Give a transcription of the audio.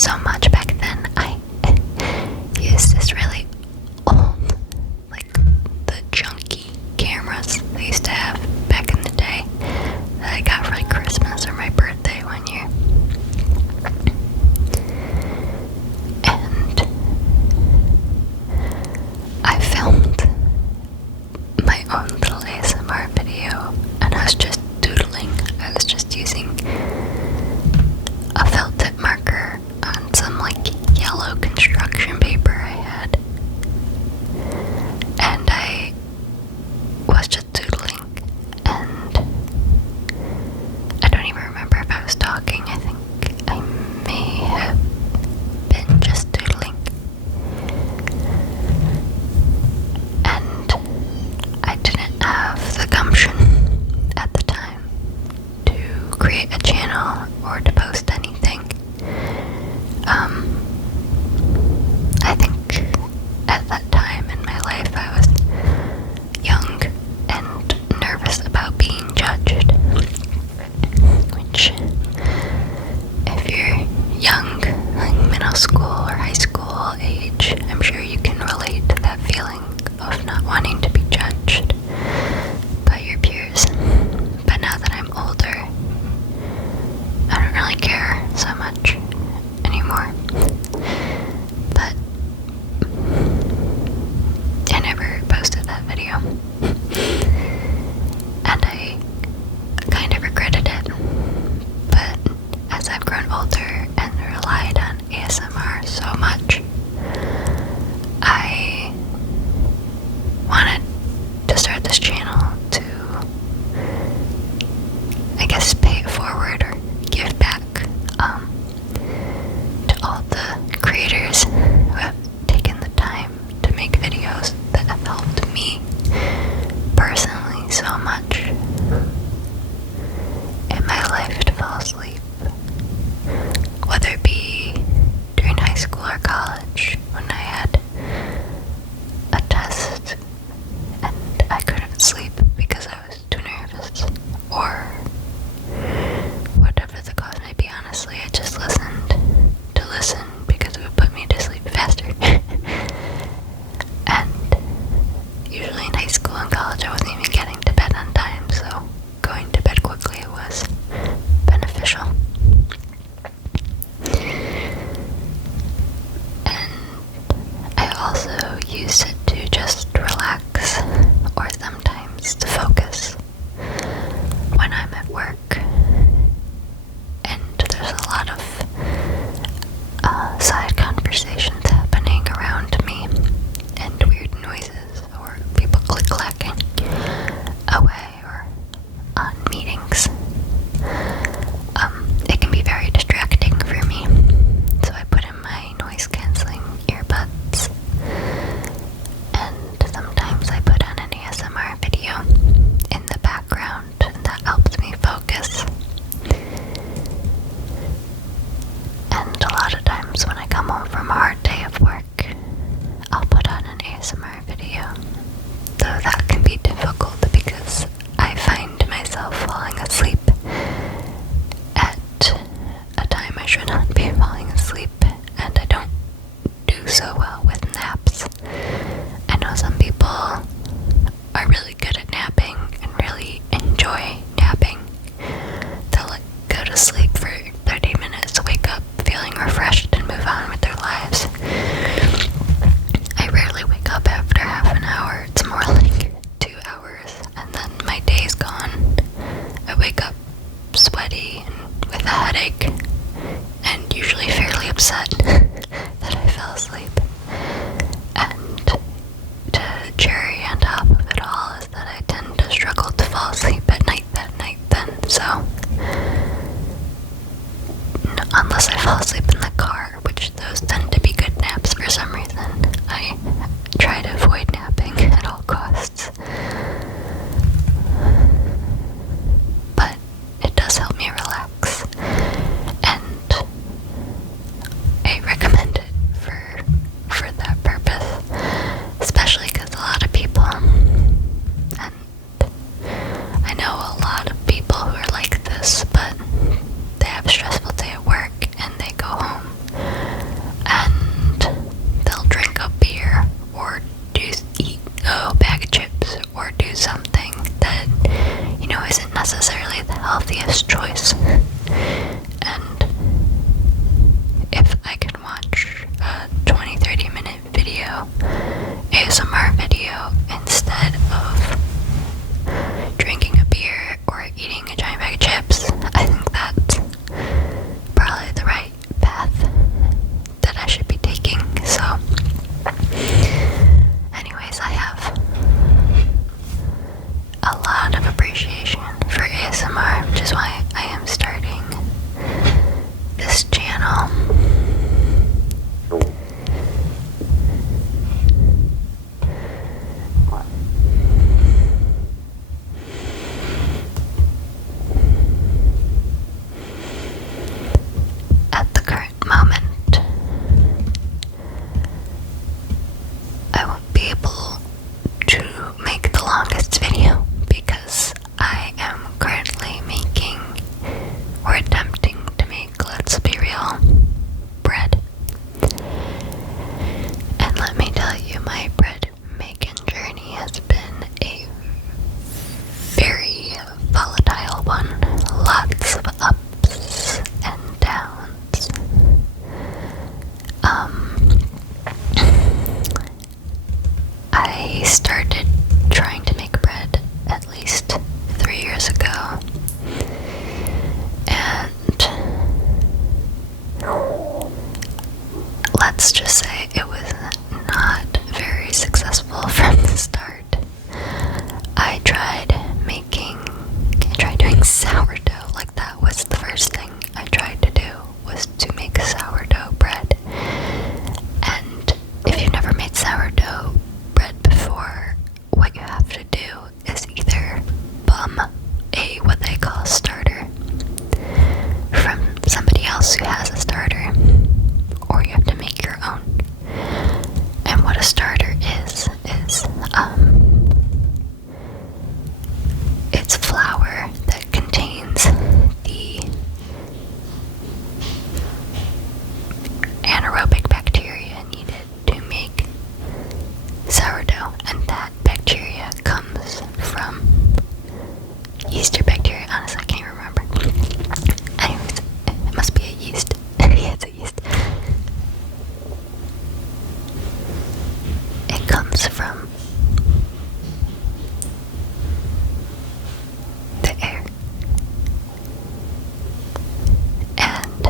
so much back then. I used this really old, like the junky cameras they used to have back in the day that I got for like Christmas or my birthday one year. And I filmed my own little ASMR video, and I was just doodling. I was just using a felt tip marker on some like yellow construction paper I had, and I was just doodling, and I don't even remember if I was talking. I think I may have been just doodling, and I didn't have the gumption at the time to create a channel or to post anything. I think at that time in my life I was young and nervous about being judged, which, if you're young, like middle school or high school age, I'm sure you can relate to that feeling of not wanting to be judged by your peers. But now that I'm older, I don't really care so much anymore. But I never posted that video, and I kind of regretted it. But as I've grown older and relied on ASMR so much, I wanted to start this channel to, I guess, pay it forward or give back to all the creators who have taken the time to make videos that have helped me personally so much in my life to fall asleep, whether it be during high school or college when I had a test and I couldn't sleep because I was too nervous, or whatever the cause may be. Honestly, I just listened to listen because it would put me to sleep faster. And usually in high school and college I wasn't even getting to bed on time, so going to bed quickly was beneficial. And I also use it to just relax, or sometimes to focus when I'm at work. And there's a lot of side conversations happening around me, and weird noises, or people click-clacking away, or on meetings. It can be very distracting for me, so I put in my noise-canceling earbuds, and sometimes I put on an ASMR video in the background, and that helps me focus. And a lot of times when I come home from a hard day of work, I'll put on an ASMR video, though that can be difficult because I find myself falling asleep at a time I should not be falling asleep, and I don't do so well with naps. I know some people are really good at napping and really enjoy napping. They'll like go to sleep for 30 minutes, wake up feeling refreshed, and move on with their lives. I rarely wake up after half an hour. It's more like 2 hours, and then my day's gone. I wake up sweaty and with a headache, and usually fairly upset that I fell asleep. And the cherry on top of it all is that I tend to struggle to fall asleep at night that night then, so unless I fall asleep in the car, which those tend to be good naps for some reason, I try to avoid napping at all costs. But it does help me relax, and I recommend it for that purpose, especially because a lot of people, and I know a lot of people who are like this, but they have a stressful day at work and they go appreciation for ASMR, which is why I am starting this channel. At the current moment, I won't be able to make the longest video because I am currently making, or attempting to make, let's be real, bread. And let me tell you, my bread making journey has been a very volatile one. Lots of ups and downs. I started trying to make bread at least 3 years ago, and let's just say it was not very successful from the start. I tried doing sourdough. Like, that was the first thing I tried to do, was to make sourdough bread. And if you've never made sourdough bread before, what you have to do is either bum what they call a starter from somebody else who has a starter, or you have to make your own. And what a starter is it's flour that contains the anaerobic bacteria needed to make sourdough, and that bacteria comes from yeast or bacteria. Honestly, I can't remember. Anyways, it must be a yeast. Yeah, it's a yeast. It comes from the air. And